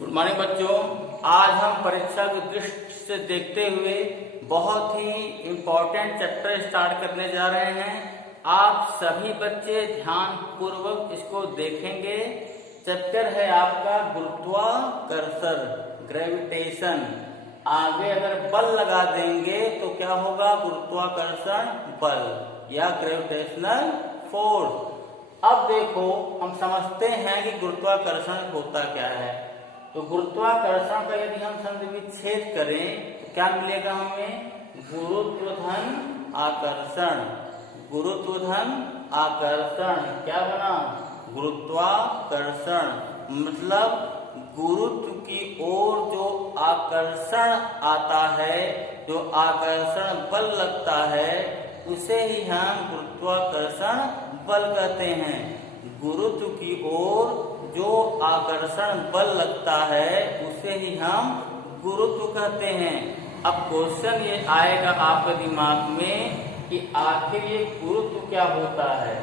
Good morning बच्चों। आज हम परीक्षा की दृष्टि से देखते हुए बहुत ही इम्पोर्टेंट चैप्टर स्टार्ट करने जा रहे हैं। आप सभी बच्चे ध्यान पूर्वक इसको देखेंगे। चैप्टर है आपका गुरुत्वाकर्षण, ग्रेविटेशन। आगे अगर बल लगा देंगे तो क्या होगा? गुरुत्वाकर्षण बल या ग्रेविटेशनल फोर्स। अब देखो, हम समझते हैं कि गुरुत्वाकर्षण होता क्या है। तो गुरुत्वाकर्षण का यदि हम संधि करें तो क्या मिलेगा हमें? गुरुत्व धन आकर्षण। गुरुत्व धन आकर्षण क्या बना? गुरुत्वाकर्षण। मतलब गुरुत्व की ओर जो आकर्षण आता है, जो आकर्षण बल लगता है, उसे ही हम गुरुत्वाकर्षण बल कहते हैं। गुरुत्व की ओर जो आकर्षण बल लगता है उसे ही हम गुरुत्व कहते हैं। अब क्वेश्चन ये आएगा आपके दिमाग में कि आखिर ये गुरुत्व क्या होता है?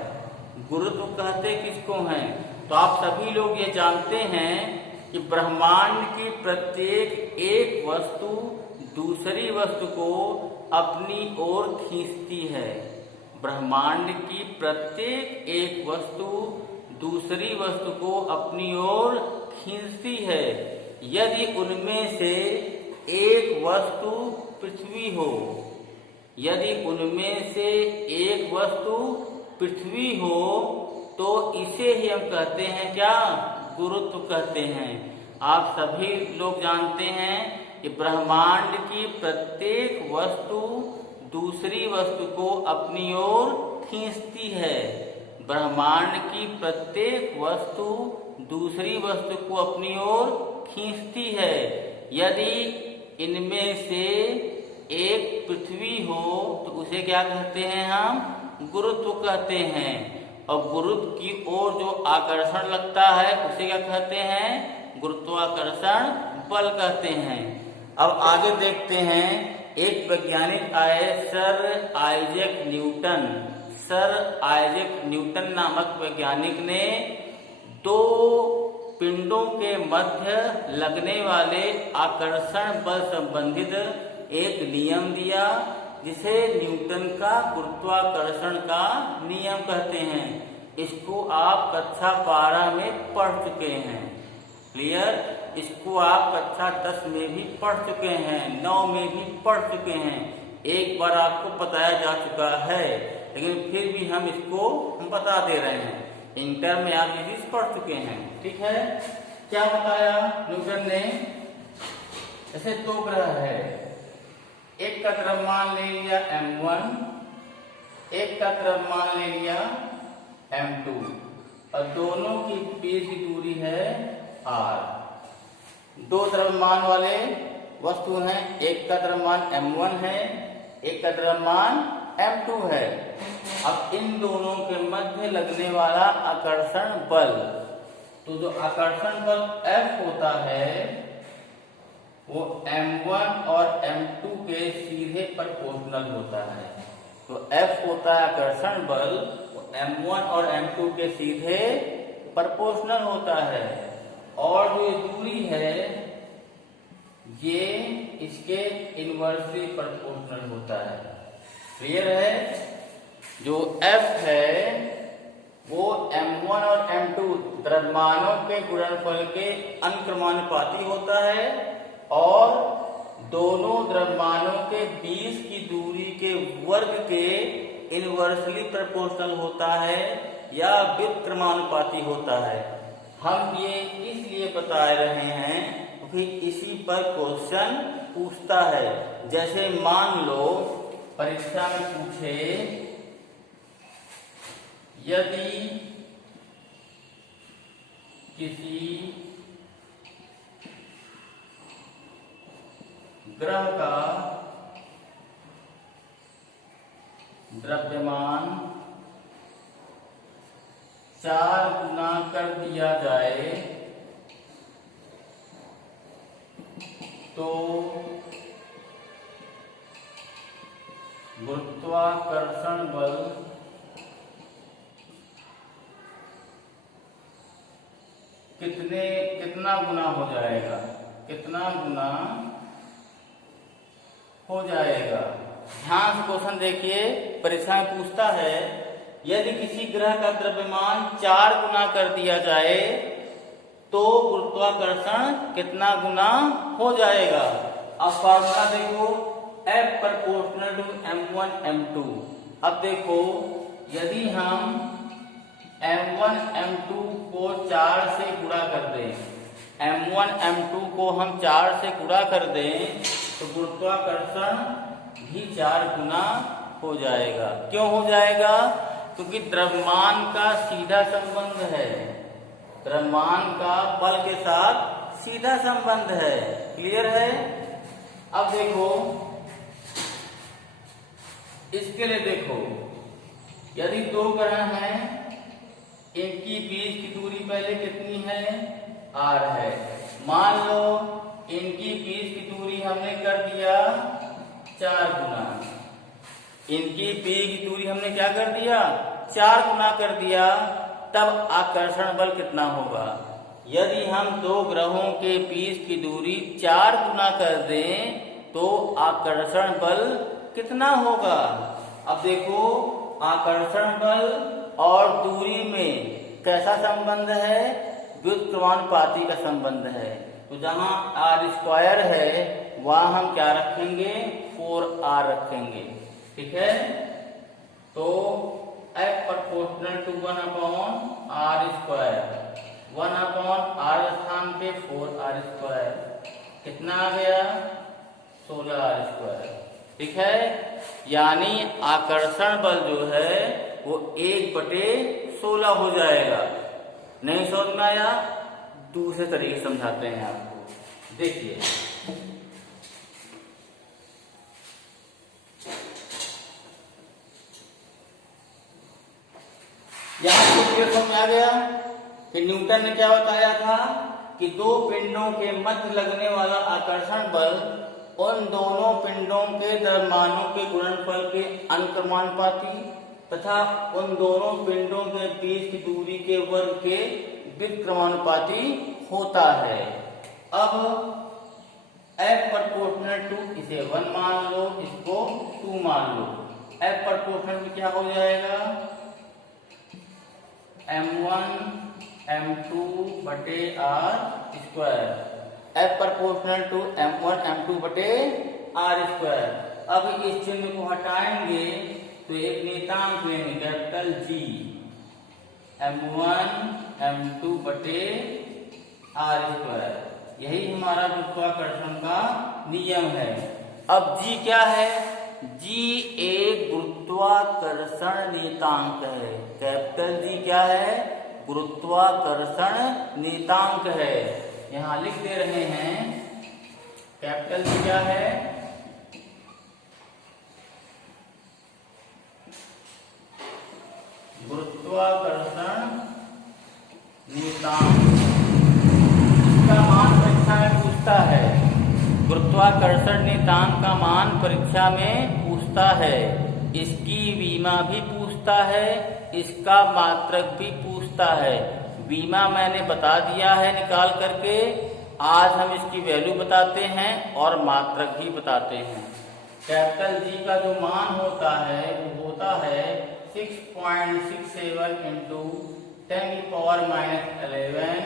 गुरुत्व कहते किसको हैं? तो आप सभी लोग ये जानते हैं कि ब्रह्मांड की प्रत्येक एक वस्तु दूसरी वस्तु को अपनी ओर खींचती है। ब्रह्मांड की प्रत्येक एक वस्तु दूसरी वस्तु को अपनी ओर खींचती है। यदि उनमें से एक वस्तु पृथ्वी हो, यदि उनमें से एक वस्तु पृथ्वी हो, तो इसे ही हम कहते हैं क्या? गुरुत्व कहते हैं। आप सभी लोग जानते हैं कि ब्रह्मांड की प्रत्येक वस्तु दूसरी वस्तु को अपनी ओर खींचती है। ब्रह्मांड की प्रत्येक वस्तु दूसरी वस्तु को अपनी ओर खींचती है। यदि इनमें से एक पृथ्वी हो तो उसे क्या कहते हैं? हम गुरुत्व कहते हैं। और गुरुत्व की ओर जो आकर्षण लगता है उसे क्या कहते हैं? गुरुत्वाकर्षण बल कहते हैं। अब आगे देखते हैं। एक वैज्ञानिक आए, sir Isaac Newton. Sir Isaac Newton नामक वैज्ञानिक ने दो पिंडों के मध्य लगने वाले आकर्षण बल संबंधित एक नियम दिया, जिसे न्यूटन का गुरुत्वाकर्षण का नियम कहते हैं। इसको आप कक्षा 12 में पढ़ चुके हैं। क्लियर? इसको आप कक्षा 10 में भी पढ़ चुके हैं, 9 में भी पढ़ चुके हैं। एक बार आपको बताया जा चुका है, लेकिन फिर भी हम इसको बता दे रहे हैं। इंटर में आप ये चीज पढ़ चुके हैं। ठीक है? क्या बताया न्यूटन ने? ऐसे दो ग्रह है, एक का द्रव्यमान ले लिया m1, एक का द्रव्यमान ले लिया m2, और दोनों के बीच की दूरी है r। दो द्रव्यमान वाले वस्तु हैं, एक का द्रव्यमान m1 है, एक का द्रव्यमान m2 है। अब इन दोनों के मध्य लगने वाला आकर्षण बल, तो जो आकर्षण बल F होता है वो m1 और m2 के सीधे प्रोपोर्शनल होता है। तो F होता है आकर्षण बल, वो m1 और m2 के सीधे प्रोपोर्शनल होता है। और जो दूरी है ये इसके इनवर्सली प्रोपोर्शनल होता है। क्लियर है? जो F है वो m1 और m2 द्रव्यमानों के गुणनफल के अनुक्रमानुपाती होता है, और दोनों द्रव्यमानों के बीच की दूरी के वर्ग के इनवर्सली प्रोपोर्शनल होता है या व्युत्क्रमानुपाती होता है। हम ये इसलिए बता रहे हैं क्योंकि इसी पर क्वेश्चन पूछता है। जैसे मान लो परीक्षा में पूछे, यदि किसी ग्रह का द्रव्यमान 4 गुना कर दिया जाए तो गुरुत्वाकर्षण बल कितना गुना हो जाएगा, कितना गुना हो जाएगा। ध्यान से क्वेश्चन देखिए, परीक्षा में पूछता है यदि किसी ग्रह का द्रव्यमान 4 गुना कर दिया जाए तो गुरुत्वाकर्षण कितना गुना हो जाएगा। अब फॉर्मूला देखो, F proportional to m1 m2। अब देखो यदि हम m1 m2 को 4 से गुणा कर दें, m1 m2 को हम 4 से गुणा कर दें तो गुरुत्वाकर्षण भी 4 गुना हो जाएगा। क्यों हो जाएगा? क्योंकि द्रव्यमान का सीधा संबंध है, द्रव्यमान का बल के साथ सीधा संबंध है। क्लियर है? अब देखो इसके लिए देखो, यदि 2 ग्रह हैं, इनकी बीच की दूरी पहले कितनी है, r है। मान लो इनकी बीच की दूरी हमने कर दिया 4 गुना, इनकी बीच की दूरी हमने क्या कर दिया, 4 गुना कर दिया, तब आकर्षण बल कितना होगा। यदि हम 2 ग्रहों के बीच की दूरी 4 गुना कर दें तो आकर्षण बल कितना होगा। अब देखो आकर्षण बल और दूरी में कैसा संबंध है, व्युत्क्रमानुपाती का संबंध है। तो जहां r² है वहां हम क्या रखेंगे, 4r रखेंगे। ठीक है, तो F proportional to 1/r², 1/r स्थान पे 4r², कितना आ गया, 16r²। ठीक है, यानी आकर्षण बल जो है वो 1/16 हो जाएगा। नहीं समझ में आया? दूसरे तरीके समझाते हैं आपको, देखिए। यहां कुछ समझ आ गया कि न्यूटन ने क्या बताया था कि 2 पिंडों के मध्य लगने वाला आकर्षण बल उन दोनों पिंडों के द्रव्यमानों के गुणनफल के अनुक्रमानुपाती तथा उन दोनों पिंडों के बीच की दूरी के वर्ग के व्युत्क्रमानुपाती होता है। अब F प्रोपोर्शनल टू, इसे 1 मान लो, इसको 2 मान लो। F प्रोपोर्शनल में क्या हो जाएगा, m1 m2 बटे r²। F proportional to m1 m2 बटे r²। अब इस चिन्ह को हटाएंगे तो एक नियतांक लेंगे कैपिटल G, m1 m2 बटे r²। यही हमारा गुरुत्वाकर्षण का नियम है। अब G क्या है, G एक गुरुत्वाकर्षण नियतांक है। कैपिटल G क्या है, गुरुत्वाकर्षण नियतांक है। यहां लिख दे रहे हैं, कैपिटल G क्या है, गुरुत्वाकर्षण नियतांक। इसका मान परीक्षा में पूछता है, गुरुत्वाकर्षण नियतांक का मान परीक्षा में पूछता है। इसकी विमा भी पूछता है, इसका मात्रक भी पूछता है। विमा मैंने बता दिया है निकाल करके, आज हम इसकी वैल्यू बताते हैं और मात्रक भी बताते हैं। कैपिटल G का जो मान होता है वो होता है 6.67 × 10⁻11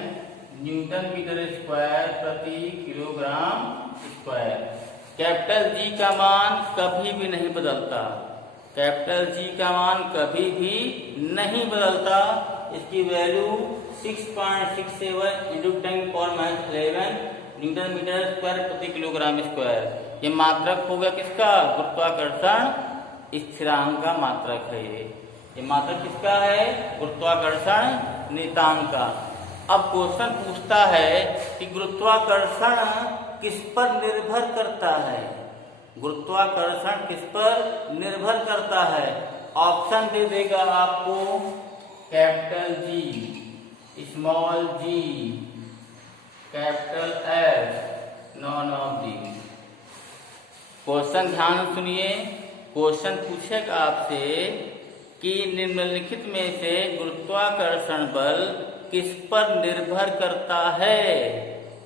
न्यूटन मीटर स्क्वायर प्रति किलोग्राम स्क्वायर। कैपिटल G का मान कभी भी नहीं बदलता, कैपिटल G का मान कभी भी नहीं बदलता। इसकी वैल्यू 6.67 × 10⁻11 न्यूटन मीटर स्क्वायर प्रति किलोग्राम स्क्वायर। ये मात्रक हो गया किसका, गुरुत्वाकर्षण स्थिरांक का मात्रक है। ये मात्रक किसका है, गुरुत्वाकर्षण नियतांक का। अब क्वेश्चन पूछता है कि गुरुत्वाकर्षण किस पर निर्भर करता है, गुरुत्वाकर्षण किस पर निर्भर करता है। ऑप्शन दे देगा आपको, capital G, small g, capital F, none of these। Question ध्यान सुनिए, क्वेश्चन पूछेगा आपसे कि निम्नलिखित में से गुरुत्वाकर्षण बल किस पर निर्भर करता है?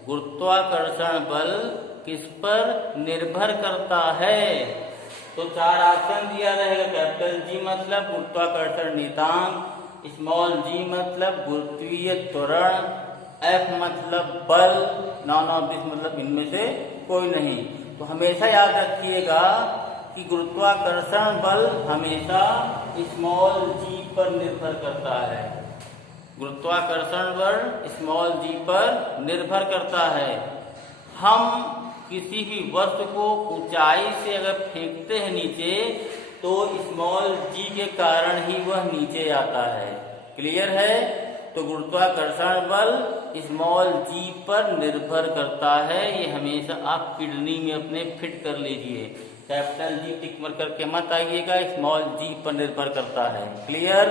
गुरुत्वाकर्षण बल किस पर निर्भर करता है? तो 4 ऑप्शन दिया रहेगा। कैपिटल जी मतलब गुरुत्वाकर्षण नियतांक, स्मॉल जी मतलब गुरुत्वीय त्वरण, एफ मतलब बल, नॉन ऑफ दिस मतलब इनमें से कोई नहीं। तो हमेशा याद रखिएगा कि गुरुत्वाकर्षण बल हमेशा स्मॉल जी पर निर्भर करता है। गुरुत्वाकर्षण बल स्मॉल जी पर निर्भर करता है। हम किसी भी वस्तु को ऊंचाई से अगर फेंकते हैं नीचे तो स्मॉल जी के कारण ही वह नीचे आता है। क्लियर है? तो गुरुत्वाकर्षण बल स्मॉल जी पर निर्भर करता है। ये हमेशा आप किडनी में अपने फिट कर लीजिए। कैपिटल जी टिक मार करके मत आइएगा, स्मॉल जी पर निर्भर करता है। क्लियर?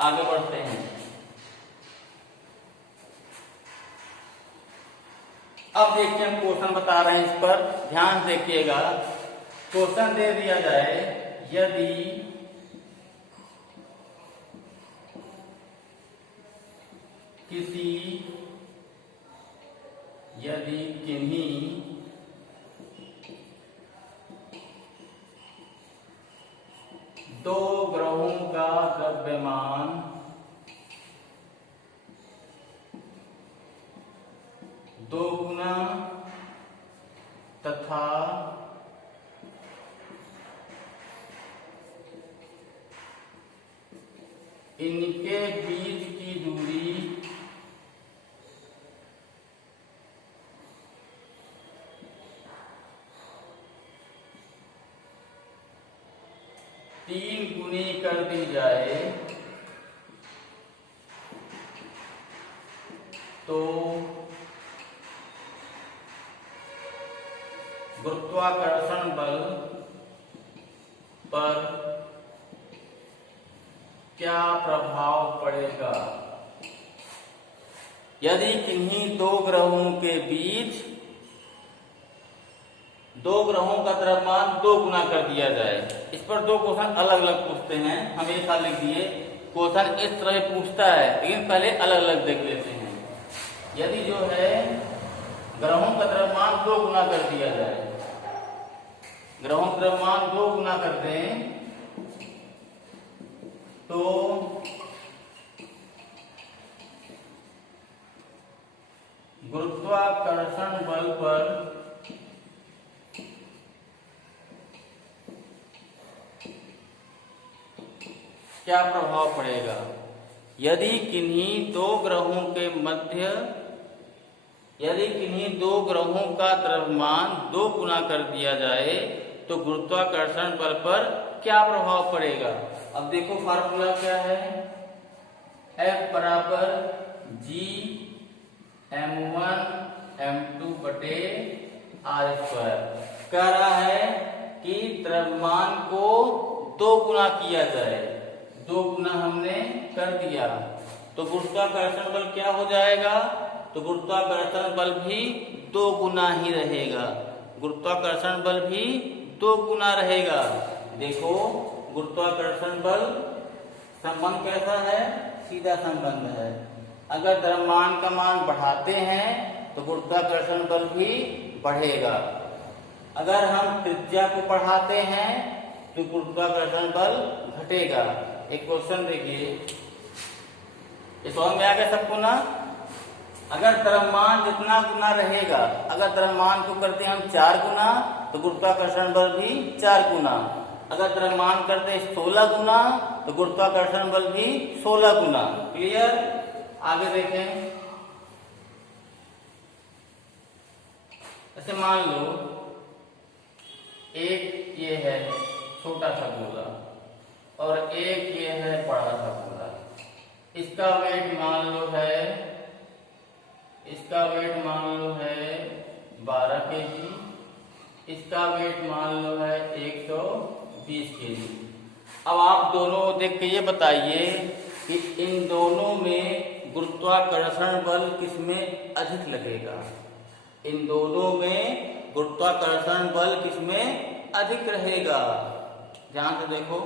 आगे बढ़ते हैं। अब देखिए हम क्वेश्चन बता रहे हैं, इस पर ध्यान देखिएगा। क्वेश्चन दे दिया जाए, यदि किन्हीं दो ग्रहों का द्रव्यमान दोगुना तथा इनके बीच की दूरी 3 गुनी कर दी जाए तो गुरुत्वाकर्षण बल पर क्या प्रभाव पड़ेगा? यदि किन्हीं दो ग्रहों के बीच दो ग्रहों का द्रव्यमान 2 गुना कर दिया जाए। इस पर 2 क्वेश्चन अलग अलग पूछते हैं, हमेशा लिख दिए। क्वेश्चन इस तरह पूछता है, लेकिन पहले अलग अलग देख लेते हैं। यदि जो है ग्रहों का द्रव्यमान 2 गुना कर दिया जाए, ग्रहों का द्रव्यमान 2 गुना कर दें तो गुरुत्वाकर्षण बल पर क्या प्रभाव पड़ेगा? यदि किन्हीं दो ग्रहों के मध्य यदि किन्हीं दो ग्रहों का द्रव्यमान 2 गुना कर दिया जाए तो गुरुत्वाकर्षण बल पर क्या प्रभाव पड़ेगा? अब देखो फार्मूला क्या है, F बराबर G m1 m2 बटे r²। कह रहा है कि द्रव्यमान को 2 गुना किया जाए, 2 गुना हमने कर दिया तो गुरुत्वाकर्षण बल क्या हो जाएगा? तो गुरुत्वाकर्षण बल भी 2 गुना ही रहेगा। गुरुत्वाकर्षण बल भी 2 गुना रहेगा। देखो गुरुत्वाकर्षण बल संबंध कैसा है? सीधा संबंध है। अगर द्रव्यमान का मान बढ़ाते हैं तो गुरुत्वाकर्षण बल भी बढ़ेगा। अगर हम त्रिज्या को बढ़ाते हैं तो गुरुत्वाकर्षण बल घटेगा। एक क्वेश्चन देखिए, ये समझ में आ गया सबको ना? अगर द्रव्यमान जितना गुना रहेगा, अगर द्रव्यमान को करते हम 4 गुना तो गुरुत्वाकर्षण बल भी 4 गुना। अगर द्रव्यमान करते 16 गुना तो गुरुत्वाकर्षण बल भी 16 गुना। क्लियर? आगे देखें। ऐसे मान लो एक ये है छोटा सा गोला और एक ये है बड़ा सा गोला। इसका वेट मान लो है 12 केजी, इसका वेट मान लो है 120 केजी। अब आप दोनों देख के ये बताइए कि इन दोनों में गुरुत्वाकर्षण बल किसमें अधिक लगेगा? इन दोनों में गुरुत्वाकर्षण बल किसमें अधिक रहेगा? ध्यान से देखो।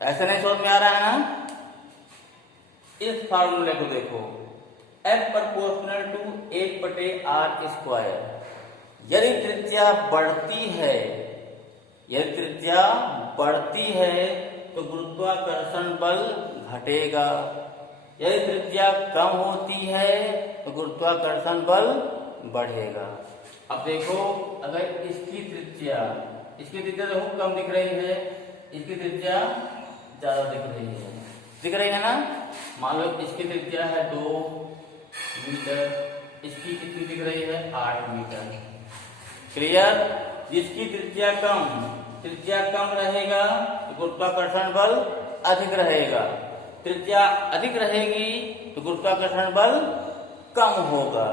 ऐसा नहीं समझ में आ रहा है ना? इस फार्मूले को देखो, F प्रोपोर्शनल टू 1/r²। यदि त्रिज्या बढ़ती है, यदि त्रिज्या बढ़ती है तो गुरुत्वाकर्षण बल घटेगा। यदि त्रिज्या कम होती है तो गुरुत्वाकर्षण बल बढ़ेगा। अब देखो, अगर इसकी त्रिज्या देखो कम दिख रही है, इसकी त्रिज्या ज्यादा दिख रही है ना? मान लो इसकी त्रिज्या है 2 मीटर, इसकी कितनी दिख रही है? 8 मीटर। क्लियर? जिसकी त्रिज्या कम रहेगा तो गुरुत्वाकर्षण बल अधिक रहेगा, त्रिज्या अधिक रहेगी तो गुरुत्वाकर्षण बल कम होगा।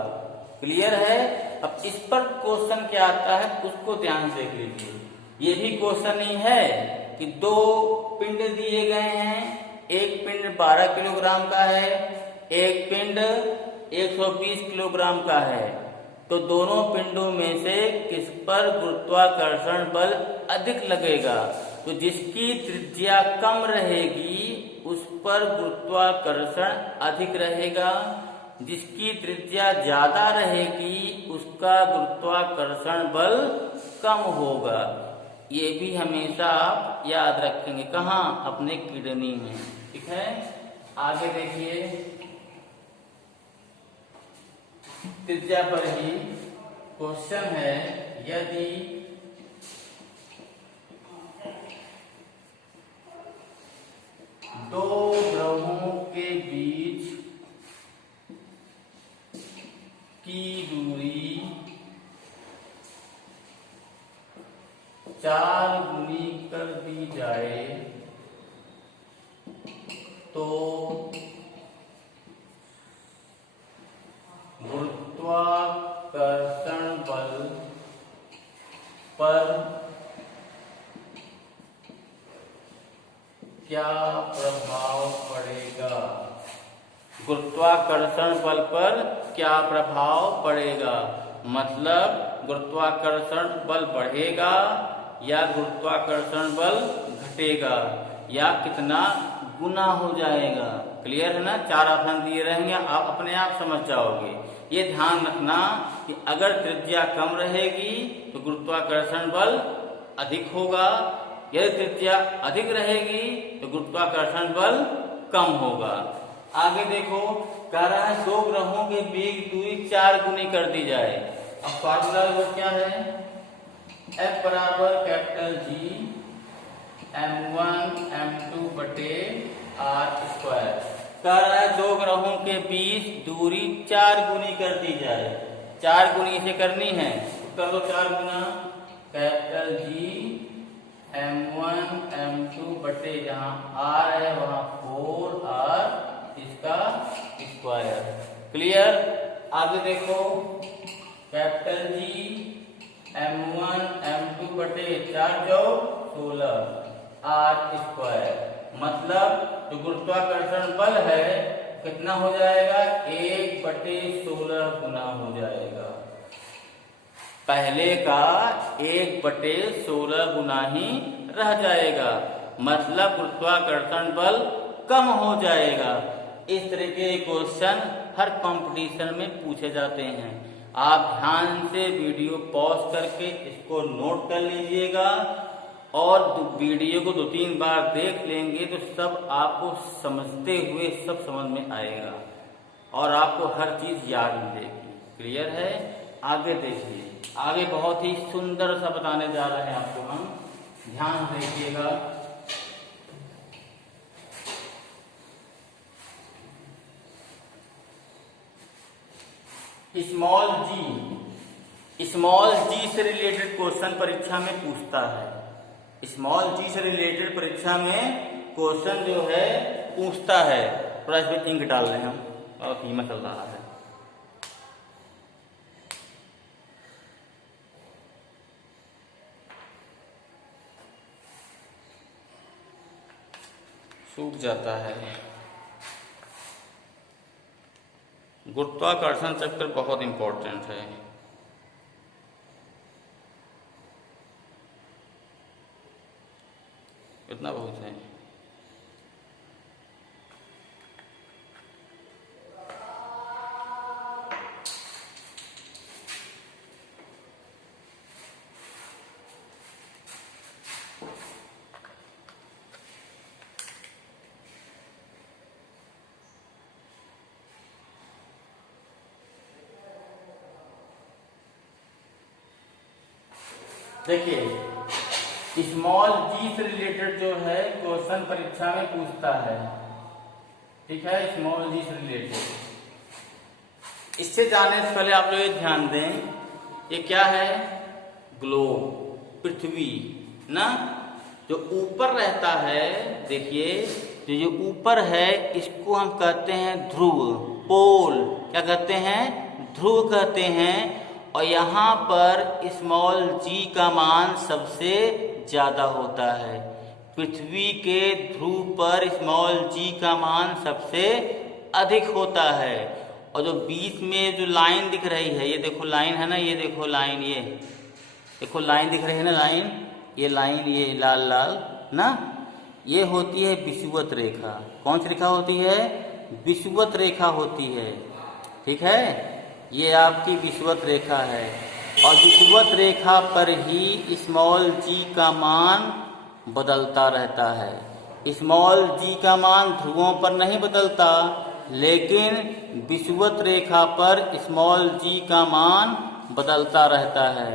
क्लियर है? अब इस पर क्वेश्चन क्या आता है उसको ध्यान से देख लीजिए। ये भी क्वेश्चन ही है कि 2 पिंड दिए गए हैं, एक पिंड 12 किलोग्राम का है, एक पिंड 120 किलोग्राम का है, तो दोनों पिंडों में से किस पर गुरुत्वाकर्षण बल अधिक लगेगा? तो जिसकी त्रिज्या कम रहेगी उस पर गुरुत्वाकर्षण अधिक रहेगा, जिसकी त्रिज्या ज्यादा रहेगी उसका गुरुत्वाकर्षण बल कम होगा। ये भी हमेशा आप याद रखेंगे। कहाँ? अपने किडनी में। ठीक है, आगे देखिए, त्रिज्या पर ही क्वेश्चन है, यदि दो ग्रहों के बीच की दूरी 4 गुनी कर दी जाए तो गुरुत्वाकर्षण बल पर क्या प्रभाव पड़ेगा? गुरुत्वाकर्षण बल पर क्या प्रभाव पड़ेगा? मतलब गुरुत्वाकर्षण बल बढ़ेगा या गुरुत्वाकर्षण बल घटेगा या कितना गुना हो जाएगा। क्लियर है ना? 4 ऑप्शन दिए रहेंगे, आप अपने आप समझ जाओगे। ये ध्यान रखना कि अगर त्रिज्या कम रहेगी तो गुरुत्वाकर्षण बल अधिक होगा, यदि त्रिज्या अधिक रहेगी तो गुरुत्वाकर्षण बल कम होगा। आगे देखो, कह रहा है 2 ग्रहों के बीच दूरी 4 गुनी कर दी जाए। अब फार्मूला वो क्या है? F बराबर कैपिटल G m1 m2 बटे r²। कह रहा है 2 ग्रहों के बीच दूरी 4 गुनी कर दी जाए। 4 गुनी इसे करनी है, कर दो 4 गुना कैपिटल G m1 m2 बटे जहां r है वहां 4r इसका स्क्वायर। क्लियर? आगे देखो, कैपिटल G m1 m2 बटे 4 जो 16 r²। मतलब जो गुरुत्वाकर्षण बल है कितना हो जाएगा? 1/16 गुना हो जाएगा। पहले का 1/16 गुना ही रह जाएगा, मतलब गुरुत्वाकर्षण बल कम हो जाएगा। इस तरह के क्वेश्चन हर कंपटीशन में पूछे जाते हैं। आप ध्यान से वीडियो पॉज करके इसको नोट कर लीजिएगा और वीडियो को 2-3 बार देख लेंगे तो सब आपको समझते हुए सब समझ में आएगा और आपको हर चीज याद मिलेगी। क्लियर है? आगे देखिए, आगे बहुत ही सुंदर सा बताने जा रहे हैं आपको हम, ध्यान देखिएगा। स्मॉल जी से रिलेटेड क्वेश्चन परीक्षा में पूछता है। स्मॉल जी से रिलेटेड परीक्षा में क्वेश्चन जो है पूछता है। थोड़ा इसमें इंक डाल रहे हैं हम और धीमा चल रहा है। सूख जाता है। गुरुत्वाकर्षण चक्र बहुत इंपॉर्टेंट है। इतना बहुत है। देखिए स्मॉल जी से रिलेटेड जो है क्वेश्चन परीक्षा में पूछता है, ठीक है, स्मॉल जी से रिलेटेड। इससे जाने से पहले आप लोग ये ध्यान दें, ये क्या है, ग्लोब, पृथ्वी ना, जो ऊपर रहता है, देखिए जो ऊपर है इसको हम कहते हैं ध्रुव, पोल, क्या कहते हैं, ध्रुव कहते हैं। और यहाँ पर स्मॉल जी का मान सबसे ज्यादा होता है, पृथ्वी के ध्रुव पर स्मॉल जी का मान सबसे अधिक होता है। और जो बीच में जो लाइन दिख रही है, ये देखो लाइन है ना, ये देखो लाइन, ये देखो लाइन दिख रही है ना, लाइन, ये लाइन, ये लाल लाल ना, ये होती है विषुवत रेखा। कौन सी रेखा होती है, विषुवत रेखा होती है, ठीक है, ये आपकी विषुवत रेखा है। और विषुवत रेखा पर ही स्मॉल जी का मान बदलता रहता है। स्मॉल जी का मान ध्रुवों पर नहीं बदलता, लेकिन विषुवत रेखा पर स्मॉल जी का मान बदलता रहता है।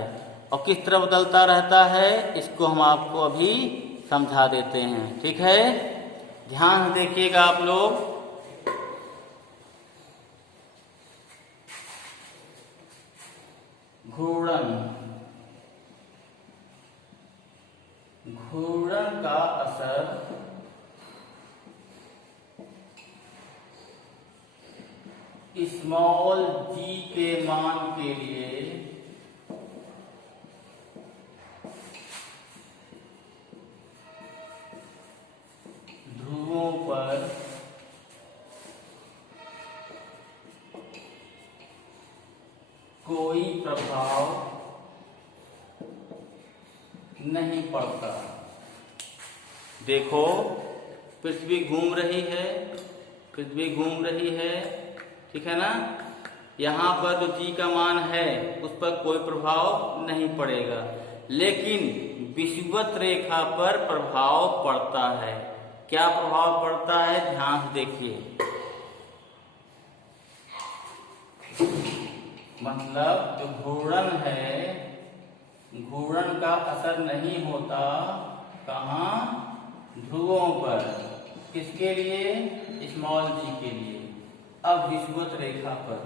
और किस तरह बदलता रहता है, इसको हम आपको अभी समझा देते हैं, ठीक है, ध्यान से देखिएगा आप लोग। घूर्णन, घूर्णन का असर स्मॉल जी के मान के लिए ध्रुवों पर कोई प्रभाव नहीं पड़ता। देखो पृथ्वी घूम रही है, पृथ्वी घूम रही है, ठीक है ना, यहाँ पर जो जी का मान है उस पर कोई प्रभाव नहीं पड़ेगा, लेकिन विषुवत रेखा पर प्रभाव पड़ता है। क्या प्रभाव पड़ता है, ध्यान से देखिए। मतलब जो घूर्णन है, घूर्णन का असर नहीं होता कहाँ, ध्रुवों पर, किसके लिए, स्मॉल जी के लिए। अब विषुवत रेखा पर